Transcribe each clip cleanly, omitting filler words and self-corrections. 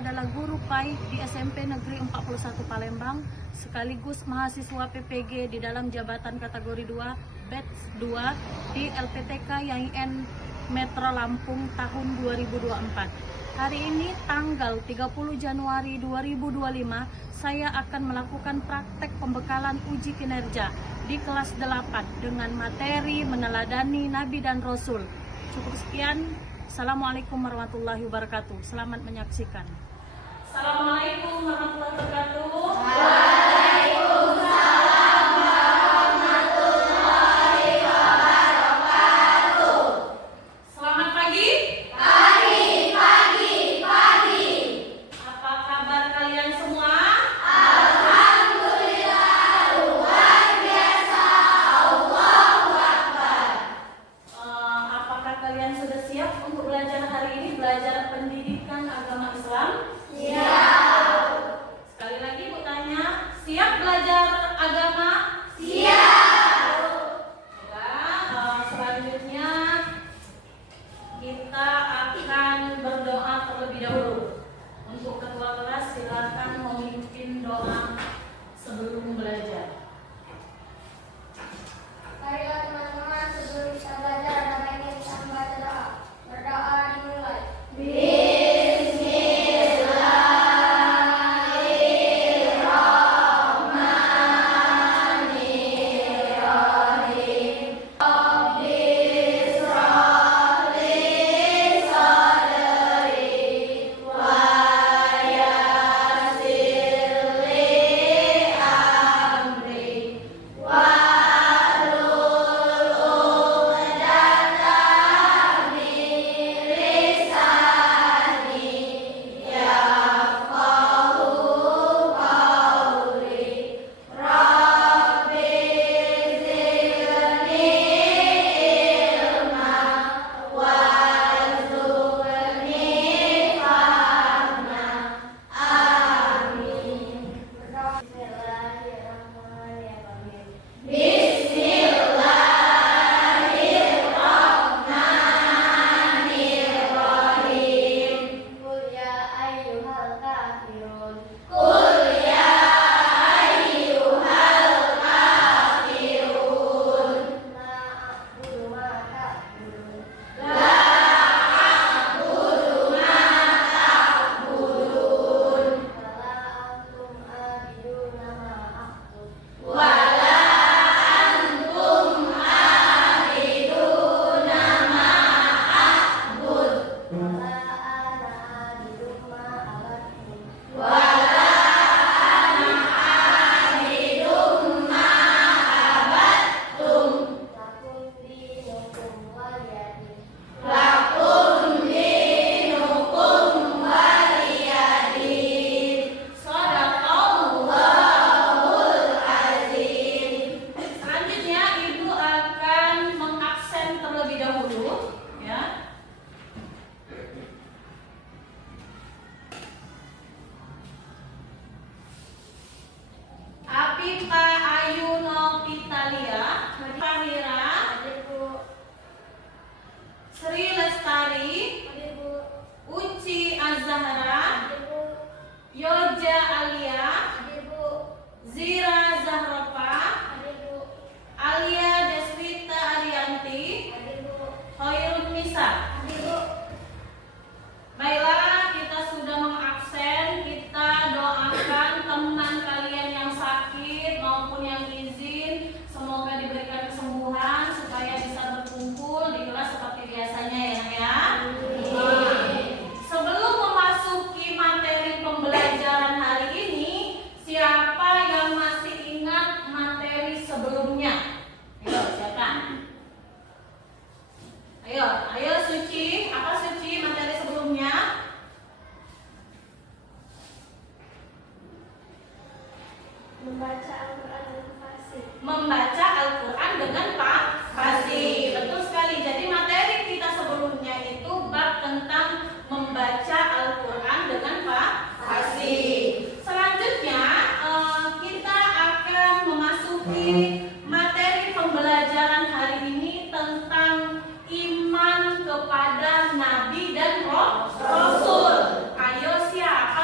adalah guru PAI di SMP Negeri 41 Palembang, sekaligus mahasiswa PPG di dalam jabatan kategori 2, batch 2 di LPTK YAIN Metro Lampung tahun 2024. Hari ini tanggal 30 Januari 2025, saya akan melakukan praktek pembekalan uji kinerja di kelas 8 dengan materi meneladani Nabi dan Rasul. Cukup sekian. Assalamualaikum warahmatullahi wabarakatuh. Selamat menyaksikan. Assalamualaikum warahmatullahi wabarakatuh. Waalaikumsalam warahmatullahi wabarakatuh. Selamat pagi. Pagi. Apa kabar kalian semua? Alhamdulillah, luar biasa. Allahu Akbar. Apakah kalian sudah siap untuk belajar hari ini, belajar pendidikan agama Islam? Siap. Sekali lagi Bu tanya, siap belajar agama? Siap. Selanjutnya kita akan berdoa terlebih dahulu. Untuk ketua kelas silakan memimpin doa sebelum belajar. Marilah teman-teman, sebelum kita belajar ada baiknya kita membaca doa. Berdoa dimulai. Apita Ayu Novitalia, Fahira, Sri Lestari, Uci Azahra, Yoja Alia, Zira Zahrofa, Alia Deswita Arianti, Hoirun Nisa. Baiklah, kita sudah mengabsen. Kita doakan teman kalian yang sakit maupun yang izin, semoga diberikan kesembuhan supaya bisa berkumpul di kelas seperti biasanya ya. Sebelum memasuki materi pembelajaran hari ini, siapa yang masih ingat materi sebelumnya? Ayo, siapa? Ayo Suci, apa Suci materi sebelumnya? Membaca Al-Quran dengan fasih. Membaca Al-Quran dengan fasih. Betul sekali. Jadi materi kita sebelumnya itu bab tentang membaca Al-Quran dengan fasih. Selanjutnya kita akan memasuki materi pembelajaran hari ini tentang iman kepada Nabi dan Rasul. Ayo siapa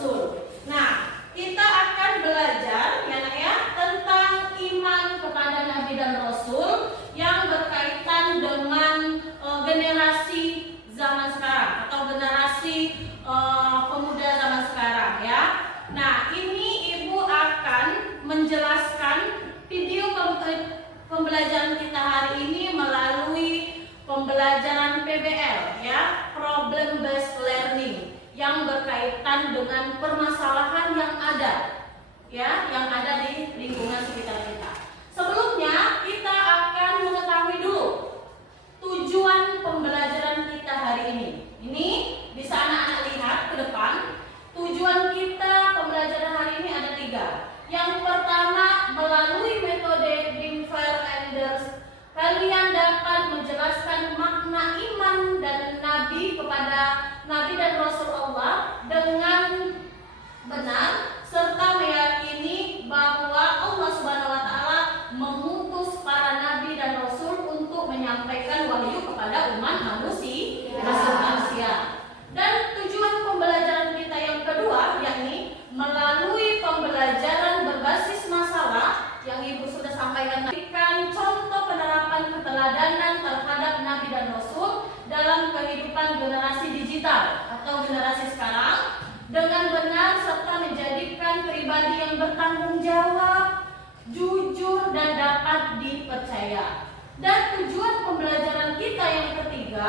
Rasul. Nah, kita akan belajar ya nak ya tentang iman kepada Nabi dan Rasul yang berkaitan dengan generasi zaman sekarang atau generasi pemuda zaman sekarang ya. Nah, ini Ibu akan menjelaskan video pembelajaran kita hari ini melalui pembelajaran PBL ya, Problem Based Learning, yang berkaitan dengan permasalahan yang ada ya, yang ada di lingkungan sekitar kita. Sebelumnya kita akan mengetahui dulu tujuan pembelajaran kita hari ini. Ini bisa anak-anak lihat ke depan. Tujuan kita pembelajaran hari ini ada 3. Yang pertama, melalui metode Binfeld-Enders, kalian dapat menjelaskan makna iman dan Nabi kepada Nabi dan Rasul Allah dengan benar, serta meyakini bahwa Allah Subhanahu wa Ta'ala mengutus para Nabi dan Rasul untuk menyampaikan wahyu kepada umat manusia. Dan tujuan pembelajaran kita yang kedua, yakni melalui pembelajaran berbasis masalah yang Ibu sudah sampaikan, memberikan contoh penerapan keteladanan terhadap Nabi dan Rasul dalam kehidupan generasi digital atau generasi sekarang dengan benar, serta menjadikan pribadi yang bertanggung jawab, jujur, dan dapat dipercaya. Dan tujuan pembelajaran kita yang ketiga,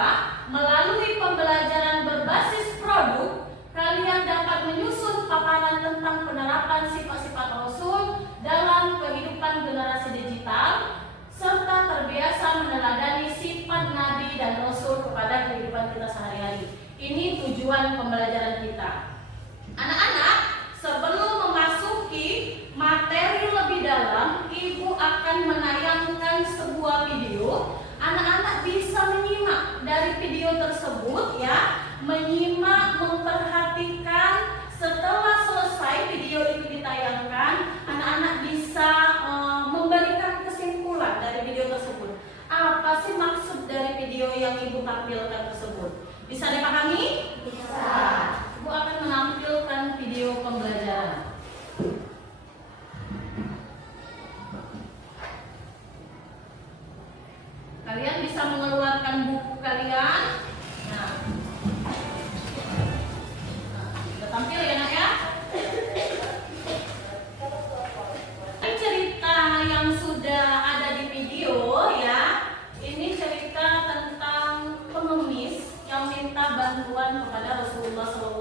melalui pembelajaran berbasis produk, kalian dapat menyusun paparan tentang penerapan sifat-sifat Rasul dalam kehidupan generasi digital, serta terbiasa meneladani sifat Nabi dan Rasul kepada kehidupan kita sehari-hari. Ini tujuan pembelajaran kita. Anak-anak, sebelum memasuki materi lebih dalam, Ibu akan menayangkan sebuah video. Anak-anak bisa menyimak dari video tersebut ya, menyimak, memperhatikan. Setelah selesai video itu ditayangkan, anak-anak bisa memberikan kesimpulan dari video tersebut. Apa sih maksud dari video yang Ibu tampilkan tersebut? Bisa dipahami? Bisa. Ibu akan menampilkan video pembelajaran. Kalian bisa mengeluarkan buku kalian. Nah, sudah tampil ya nak ya? Ini cerita yang sudah ada di video ya. Ini cerita tentang pengemis yang minta bantuan kepada Rasulullah SAW.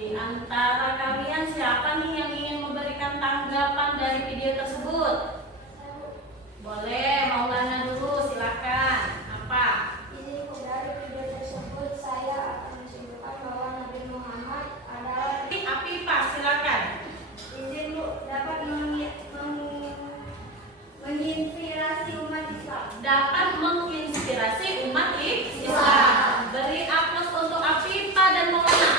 Di antara kalian siapa nih yang ingin memberikan tanggapan dari video tersebut? Boleh, Maulana dulu, silakan. Apa? Dari video tersebut saya akan menyimpulkan bahwa Nabi Muhammad adalah Afifah, silakan. izin Bu dapat menginspirasi umat Islam. Dapat menginspirasi umat Islam. Beri aplaus untuk Afifah dan Maulana.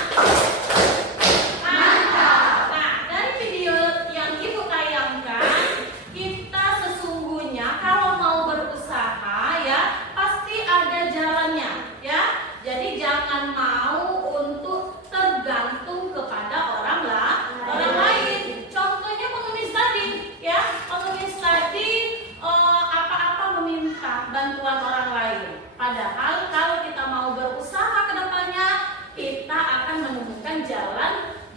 Mantap. Nah, dari video yang Ibu tayangkan, kita sesungguhnya kalau mau berusaha ya pasti ada jalannya ya. Jadi jangan mau untuk tergantung kepada orang lain. Contohnya pengemis tadi ya, pengemis tadi apa-apa meminta bantuan orang lain. Padahal kalau kita mau berusaha ke depannya, kita akan menemukan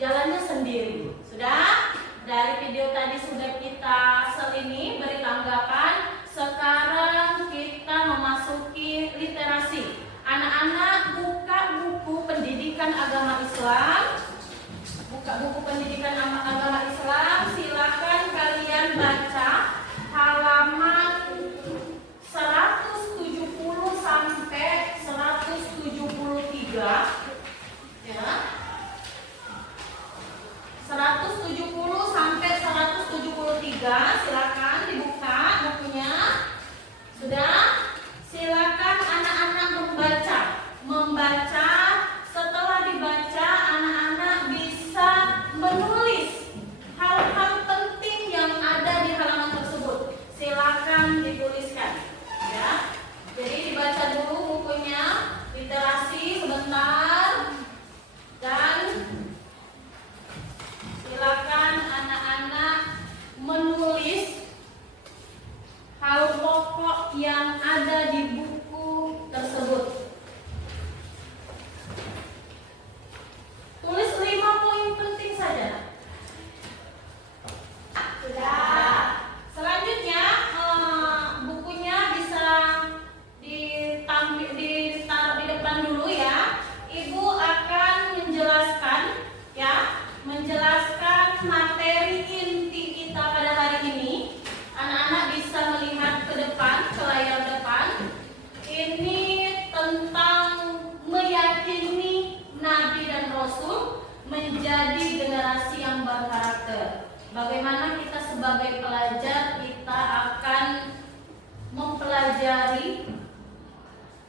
jalannya sendiri. Sudah? Dari video tadi sudah kita selini beri tanggapan. Sekarang kita memasuki literasi. Anak-anak buka buku pendidikan agama Islam. Buka buku pendidikan agama Islam. Silakan kalian baca halaman 170 sampai 173 ya. 170 sampai 173, silakan dibuka bukunya. Sudah? Silakan anak-anak membaca. Setelah dibaca, anak-anak bisa menulis hal-hal penting yang ada di halaman tersebut. Silakan dituliskan ya. Jadi dibaca dulu bukunya, literasi sebentar, dan yang ada di buku tersebut. Tulis 5 poin penting saja. Sudah. Selanjutnya bukunya bisa ditaruh di depan dulu ya. Ibu akan menjelaskan materi inti kita pada hari ini. Anak-anak bisa melihat ke depan, ke layar depan. Ini tentang meyakini Nabi dan Rasul menjadi generasi yang berkarakter. Bagaimana kita sebagai pelajar kita akan mempelajari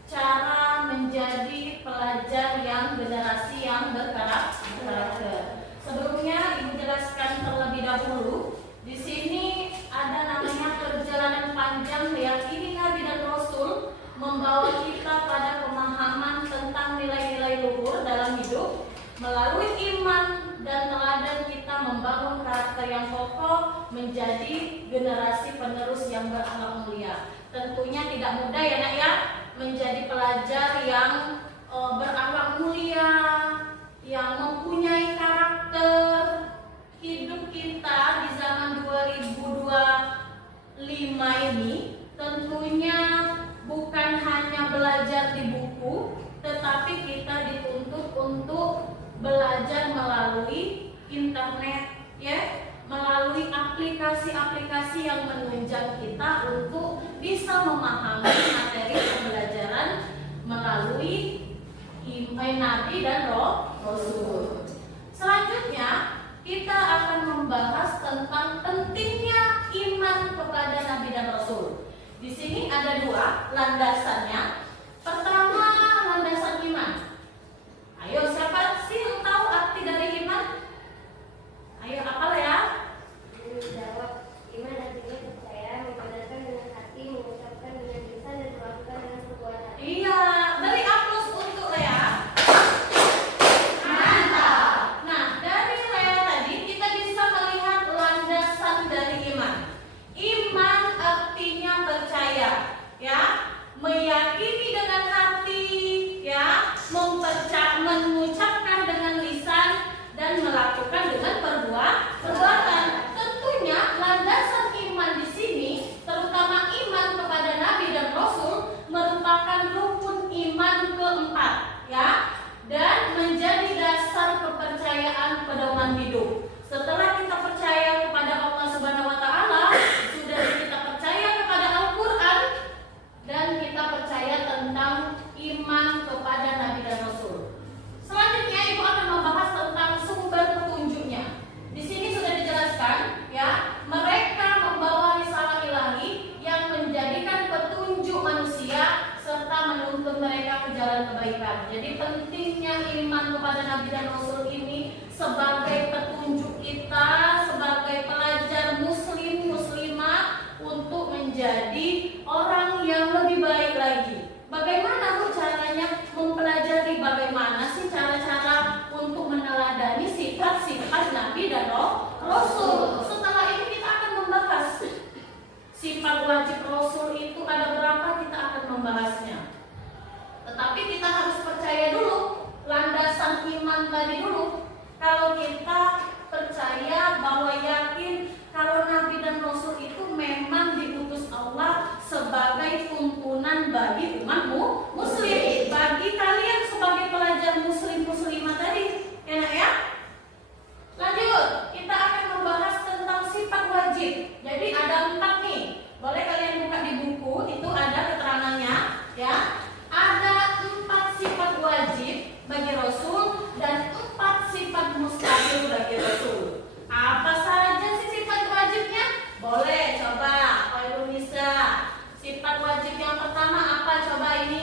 cara menjadi pelajar yang generasi yang berkarakter. Sebelumnya Ibu jelaskan terlebih dahulu. Di sini ada namanya perjalanan panjang meyakini Nabi dan Rasul, membawa kita pada pemahaman tentang nilai-nilai luhur dalam hidup. Melalui iman dan teladan kita membangun karakter yang kokoh menjadi generasi penerus yang berakhlak mulia. Tentunya tidak mudah ya Nak ya, menjadi pelajar yang berakhlak mulia, yang mempunyai karakter. Hidup kita di zaman 2025 ini tentunya bukan hanya belajar di buku, tetapi kita dituntut untuk belajar melalui internet ya, melalui aplikasi-aplikasi yang menunjang kita untuk bisa memahami materi pembelajaran melalui Nabi dan Rasul. Selanjutnya kita akan membahas tentang pentingnya iman kepada Nabi dan Rasul. Di sini ada 2 landasannya. Pertama, landasan iman. Ayo, siapa sih yang tahu arti dari iman? Ayo, apalah ya? Jawab. Iman artinya percaya, membenarkan dengan hati, mengucapkan dengan lisan, dan melakukan dengan perbuatan. Iya, beri aplaus untuk Lea. Mantap. Nah, dari Lea tadi kita bisa melihat landasan dari iman. Iman artinya percaya, ya, meyakini dengan hati, ya, mengucapkan dengan lisan, dan melakukan dengan perbuatan. Tentunya landasan iman di sini, terutama iman kepada Nabi dan Rasul, merupakan rukun iman keempat, ya, dan menjadi dasar kepercayaan pedoman hidup. Setelah kita percaya kepada Allah Subhanahu wa taala, sudah kita percaya kepada Al-Qur'an, dan kita percaya tentang iman kepada Nabi dan Rasul. Selanjutnya Ibu akan membahas tentang sumber petunjuknya. Di sini sudah dijelaskan, ya, mereka membawa risalah ilahi yang menjadikan petunjuk manusia serta menuntun mereka ke jalan kebaikan. Jadi pentingnya iman kepada Nabi dan Rasul ini sebagai petunjuk kita sebagai pelajar muslim muslimah untuk menjadi orang yang lebih baik lagi. Bagaimana Bu caranya mempelajari, bagaimana sih cara-cara untuk meneladani sifat-sifat Nabi dan Rasul? Setelah ini kita akan membahas sifat wajib Rasul itu ada berapa, kita akan membahasnya. Tetapi kita harus percaya dulu, landasan iman tadi dulu. Kalau kita percaya bahwa yakin kalau Nabi dan Rasul itu memang diutus Allah sebagai tuntunan bagi umatmu muslim, bagi kalian sebagai pelajar muslim muslimah tadi, enak ya? Lanjut, kita akan membahas tentang sifat wajib. Jadi ada 4 nih, boleh kalian buka di buku, itu ada keterangannya, ya. Ada 4 sifat wajib bagi Rasul dan 4 sifat mustahil bagi Rasul. Apa saja sih sifat wajibnya? Boleh coba, kalau bisa. Sifat wajib yang pertama apa? Coba ini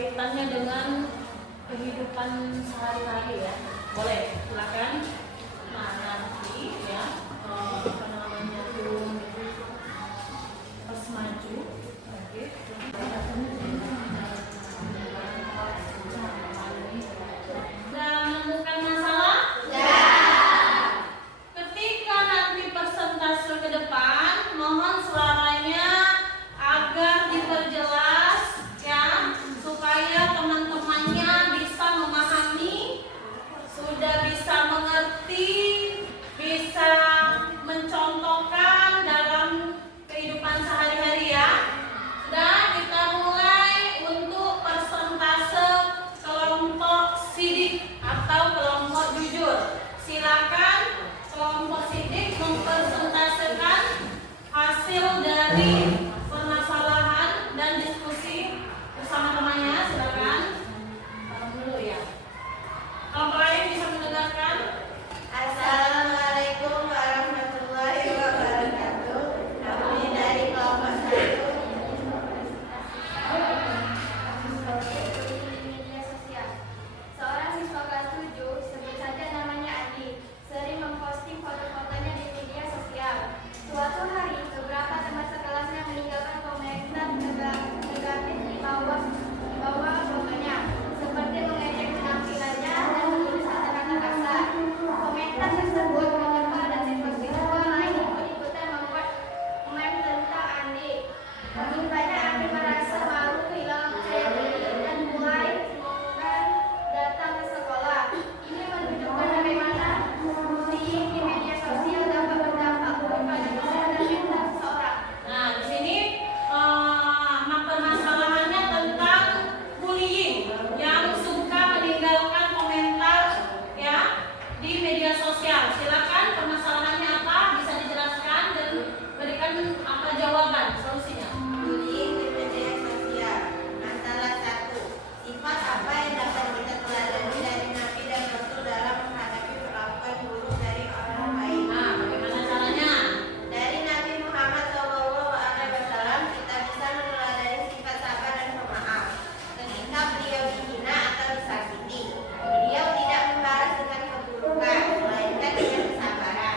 kaitannya dengan kehidupan sehari-hari ya. Boleh, silakan. Nah, nanti ya apa namanya tuh pas maju. Oke. Sudah menemukan masalah? Ketika nanti persentase ke depan, mohon suaranya agar diperjelas ya, supaya teman-temannya bisa memahami, sudah bisa mengerti, bisa mencontohkan dalam kehidupan sehari-hari ya. Sudah, kita mulai untuk persentase kelompok sidik atau kelompok jujur. Silakan kelompok sidik mempresentasekan hasil dari permasalahan dan diskusi bersama temannya. Silakan. Dulu ya. Kelompok lain bisa mendengarkan. Assalamualaikum warahmatullahi wabarakatuh. Kami dari kelompok 1 media sosial. Seorang siswa kelas 7, sebut saja namanya Adi, sering memposting foto-fotonya di media sosial. Suatu hari, beberapa teman sekelasnya meninggalkan komentar negatif di bawah fotonya, seperti mengejek penampilannya dan menulis kata-kata kasar. Komentar tersebut menyebar dan siswa-siswa lain ikut-ikutan membuat meme tentang Andi. Akibatnya Andi merasa malu, kehilangan percaya diri, dan mulai mengurungkan datang ke sekolah. Ini menunjukkan bagaimana bullying di media sosial dapat berdampak buruk pada kesehatan mental seseorang. Nah, di sini permasalahannya tentang bullying yang suka meninggalkan komentar ya di media sosial. Silakan, permasalahannya apa? Bisa dijelaskan dan berikan apa jawaban, solusinya. Bullying di media sosial. Masalah 1. Sifat apa yang dapat kita teladani dari Nabi dan Rasul dalam menghadapi perlakuan buruk dari orang lain? Nah, bagaimana caranya? Dari Nabi Muhammad SAW kita bisa meneladani sifat sabar dan pemaaf. Ketika beliau dihina atau disakiti, beliau tidak membalas dengan keburukan, melainkan dengan kesabaran.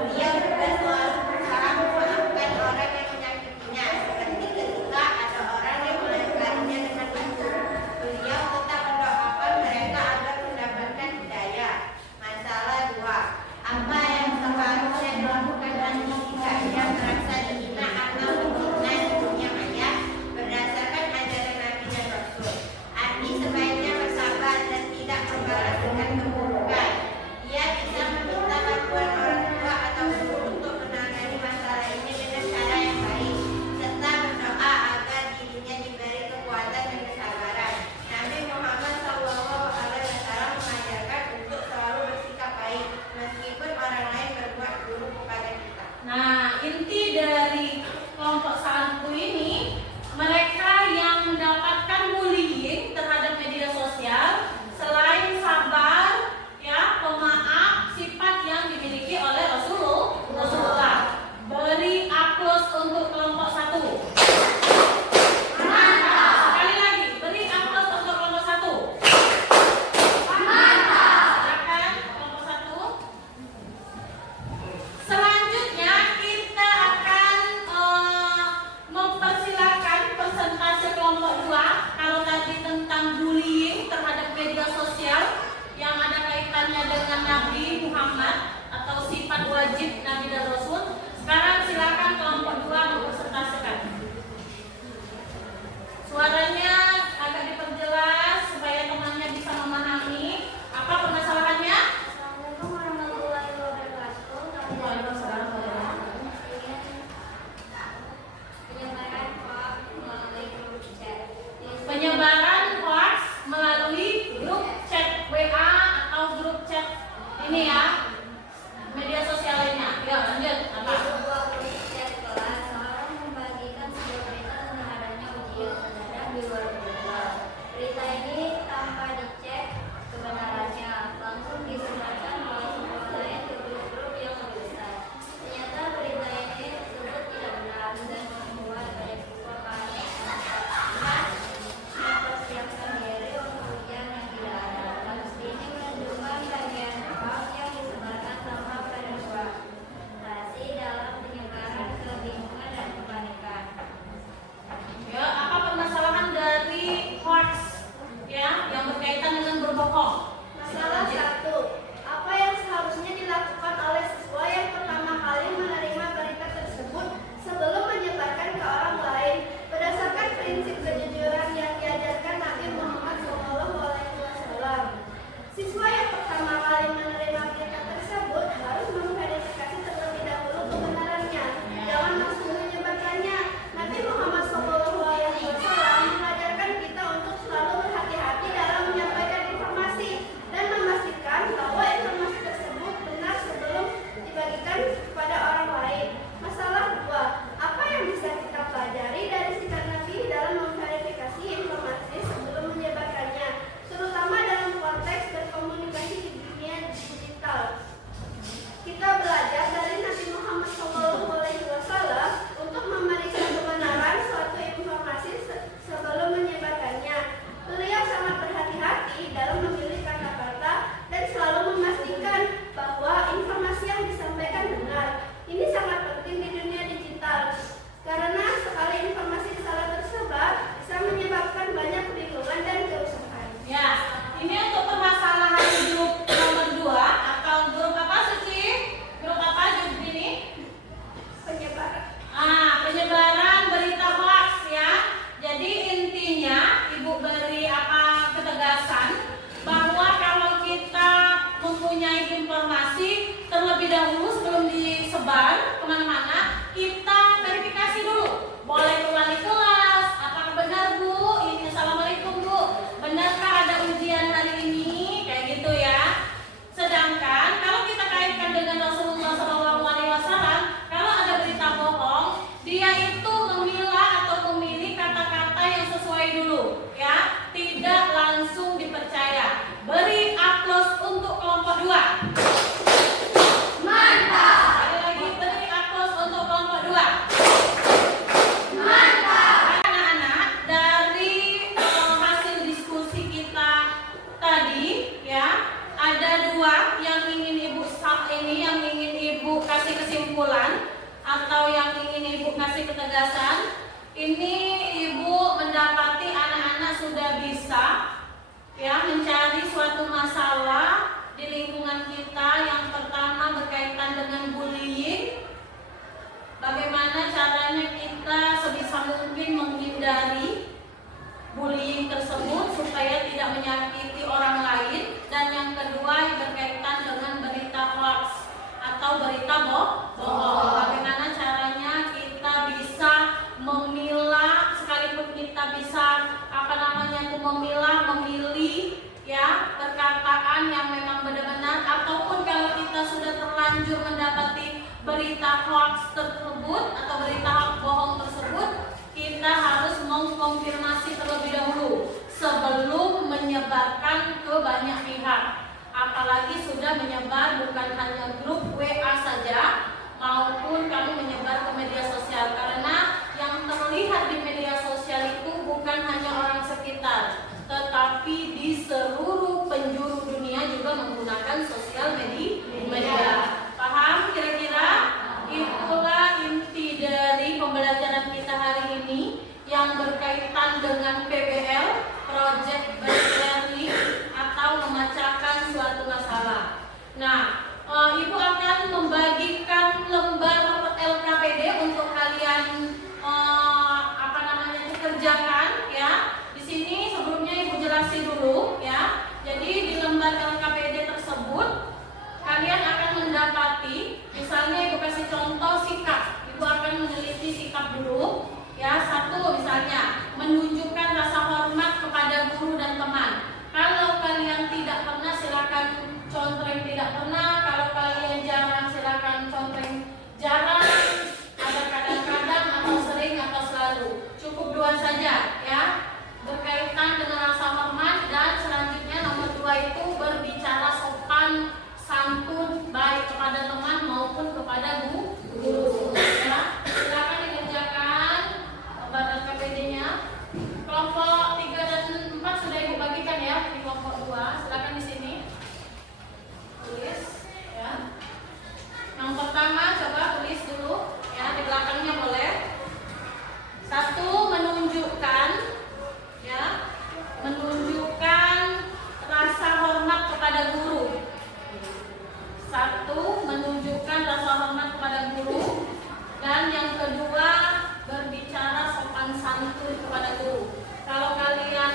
Beliau juga selalu berusaha memaafkan orang yang menyakitinya, seperti ketika ada orang yang melemparinya dengan batu. Beliau tetap mendoakan mereka agar mendapatkan hidayah. Masalah 2. Apa yang seharusnya dilakukan Andi jika ia merasa dihina atau dihina di dunia maya berdasarkan ajaran Nabi dan Rasul? Andi sebaiknya bersabar dan tidak membalas dengan keburukan. Ia bisa meminta bantuan orang tua atau guru untuk menangani masalah ini dengan cara yang baik, serta berdoa agar dirinya diberi kekuatan dan kesabaran. Nabi Muhammad SAW mengajarkan untuk selalu bersikap baik meskipun orang lain berbuat buruk kepada kita. Nah, inti dari kelompok 1 ini, mereka yang mendapatkan bullying terhadap media sosial, selain sabar, ya, pemaaf, sifat yang dimiliki oleh Rasulullah. Beri aplaus untuk kelompok 1. Mantap. Sekali lagi, beri aplaus untuk kelompok 1. Mantap. Silakan kelompok 1. Selanjutnya kita akan mempersilakan persentase kelompok 2. Kalau tadi tentang bullying terhadap media sosial yang ada kaitannya dengan Nabi Muhammad atau sifat wajib Nabi dan Rasul, sekarang silakan kelompok 2 mempresentasikan. Suaranya agak diperjelas supaya temannya bisa memahami apa permasalahannya. Assalamualaikum warahmatullahi wabarakatuh. Waalaikumsalam warahmatullahi Penyebaran hoax melalui grup chat. Penyebaran hoax melalui grup chat WA atau grup chat ini ya, media sosial lainnya. Ya, lanjut. Di Apa? sebuah grup chat kelas, seorang membagikan sebuah berita tentang adanya ujian mendadak di luar kesimpulan atau yang ingin Ibu kasih ketegasan, ini Ibu mendapati anak-anak sudah bisa ya mencari suatu masalah di lingkungan kita. Yang pertama berkaitan dengan bullying. Bagaimana caranya kita sebisa mungkin menghindari bullying tersebut supaya tidak menyakiti orang lain. Dan yang kedua berkaitan dengan berita hoax atau berita bohong. Bagaimana caranya kita bisa memilah, sekalipun kita bisa memilih ya perkataan yang memang benar-benar, ataupun kalau kita sudah terlanjur mendapati berita hoax tersebut atau berita bohong tersebut, kita harus mengkonfirmasi terlebih dahulu sebelum menyebarkan ke banyak pihak. Apalagi sudah menyebar bukan hanya grup WA saja, maupun kamu menyebar ke media sosial. Karena yang terlihat di media sosial itu bukan hanya orang sekitar, tetapi di seluruh penjuru dunia juga menggunakan sosial media. Paham kira-kira? Itulah inti dari pembelajaran kita hari ini yang berkaitan dengan PBL, Project Based Learning, atau memecahkan suatu masalah. Nah, Ibu akan membagikan lembar LKPD untuk kalian kerjakan ya. Di sini sebelumnya Ibu jelasin dulu ya. Jadi di lembar LKPD tersebut kalian akan mendapati, misalnya Ibu kasih contoh sikap. Ibu akan meneliti sikap dulu ya. Satu misalnya menunjukkan rasa hormat kepada guru dan teman. Kalau kalian tidak pernah silakan contreng tidak pernah. Kalau kalian jarang silakan contreng jarang. Ada kadang-kadang atau sering atau selalu. Cukup dua saja ya. Berkaitan dengan rasa hormat. Dan selanjutnya nomor 2 itu berbicara sopan santun baik kepada teman maupun kepada guru ya. Silakan dikerjakan lembar LKPD-nya. Kelompok 3 dan 4 sudah Ibu bagikan ya. Di kelompok 2 silakan di sini tulis ya. Yang pertama coba tulis dulu ya, di belakangnya boleh. 1, menunjukkan ya, menunjukkan rasa hormat kepada guru. 1, menunjukkan rasa hormat kepada guru. Dan yang kedua, berbicara sopan santun kepada guru. Kalau kalian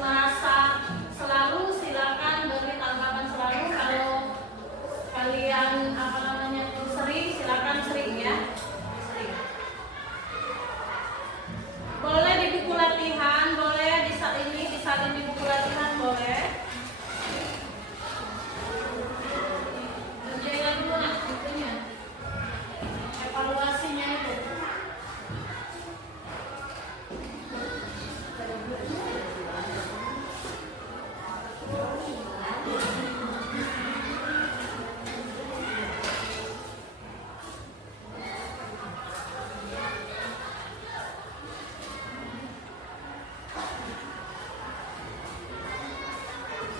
merasa selalu, silakan beri tanggapan selalu. Kalau kalian sering, silakan sering ya. Sering. Boleh di buku latihan, boleh disalin di buku latihan, boleh. Kerjain dulu nak itunya. Evaluasinya itu.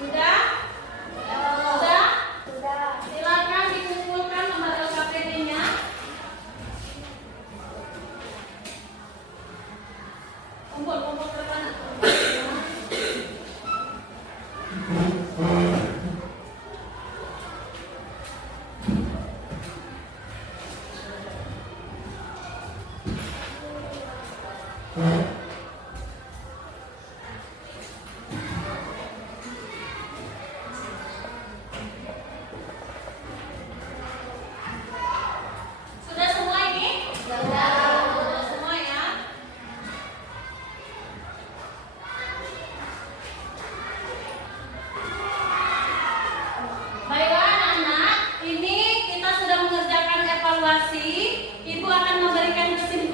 Sudah? Sudah? Silakan dikumpulkan nomor LKPD-nya. Kumpul ke depan. Sudah semua ini? Sudah semua ya. Baiklah anak-anak, ini kita sudah mengerjakan evaluasi. Ibu akan memberikan kesimpulan